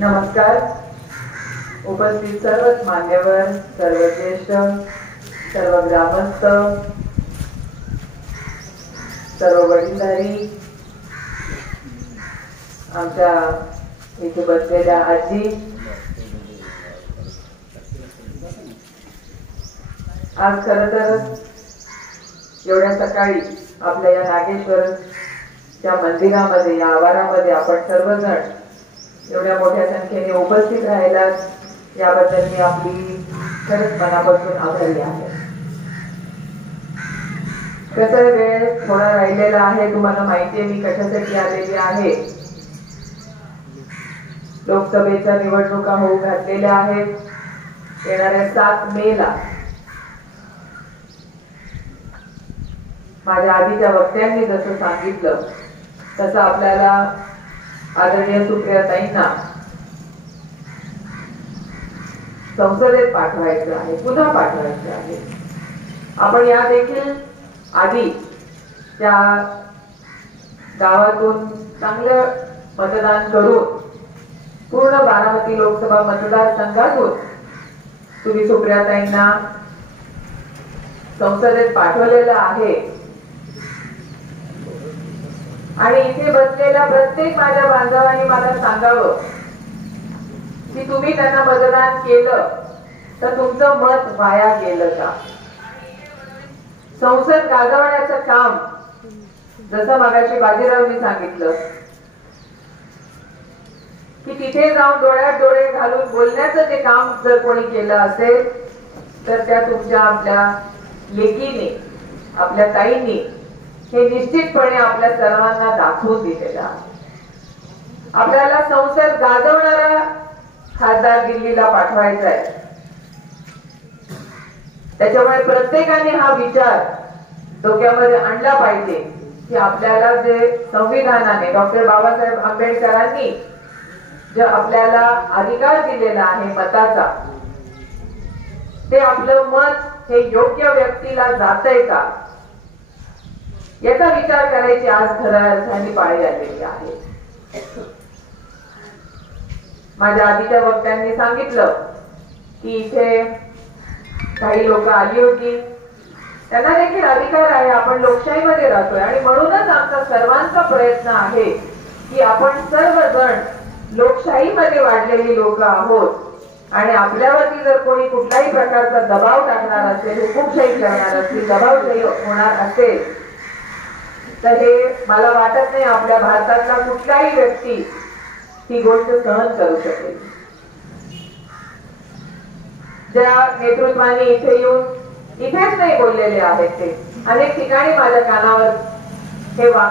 नमस्कार. उपस्थित सर्व मान्यवर, सर्व ज्येष्ठ, सर्व ग्रामस्थ, सर्व वडीलधारी, आमच्या इथे बसलेल्या आजी, आज खरं तर एवढ्या सकाळी आपल्या या नागेश्वरच्या मंदिरामध्ये, या आवारामध्ये आपण सर्वजण एवढ्या मोठ्या संख्येने उपस्थित राहिलात याबद्दल मी आपली खरंच मनापासून आभारी आहे. कसं वेळ थोडा राहिलेला आहे, तुम्हाला माहिती आहे मी कशासाठी आलेली आहे. लोकसभेच्या निवडणुका होऊ घातलेल्या आहेत. येणाऱ्या 7 मेला माझ्या आधीच्या वक्त्यांनी जसं सांगितलं तसं आपल्याला आदरणीय सुप्रियाताईंना संसदेत पाठवायचं आहे, पुन्हा पाठवायचं आहे. आपण या देखील आधी त्या गावातून चांगलं मतदान करून पूर्ण बारामती लोकसभा मतदारसंघातून तुम्ही सुप्रियाताईंना संसदेत पाठवलेलं आहे. आणि इथे बसलेल्या प्रत्येक माझ्या बांधवांनी मला सांगावं की तुम्ही त्यांना मतदान केलं तर तुमचं मत वाया गेलं का. संसद गाजवण्याचं काम, जसं मगाशी बाजीरावनी सांगितलं की तिथे जाऊन डोळ्यात डोळे घालून बोलण्याचं जे काम जर कोणी केलं असेल तर त्या तुमच्या आपल्या लेकीने, आपल्या ताईंनी हे निश्चितपणे आपल्या सर्वांना दाखवून दिलेलं आहे. आपल्याला संसद गाजवणारा खासदार दिल्लीला पाठवायचा आहे. त्याच्यामुळे प्रत्येकाने हा विचार डोक्यामध्ये आणला पाहिजे की आपल्याला जे संविधानाने, डॉक्टर बाबासाहेब आंबेडकरांनी जे आपल्याला अधिकार दिलेला आहे मताचा, ते आपलं मत हे योग्य व्यक्तीला जातंय का याचा विचार करायची आज खऱ्या अर्थाने पाळी आलेली आहे. माझ्या आधीच्या वक्त्यांनी सांगितलं की इथे काही लोक आली होती, त्यांना देखील अधिकार आहे. आपण लोकशाहीमध्ये राहतोय आणि म्हणूनच आमचा सर्वांचा प्रयत्न आहे की आपण सर्वजण लोकशाहीमध्ये वाढलेली लोक आहोत आणि आपल्यावरती जर कोणी कुठल्याही प्रकारचा दबाव टाकणार असेल, हुकूमशाही करणार असेल, दबावशाही होणार असेल तर हे मला वाटत नाही आपल्या भारतातला कुठलाही व्यक्ती ही गोष्ट सहन करू शकेल. ज्या नेतृत्वाने इथे येऊन इथेच नाही बोललेले आहेत ते अनेक ठिकाणी माझ्या कानावर हे